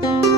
thank you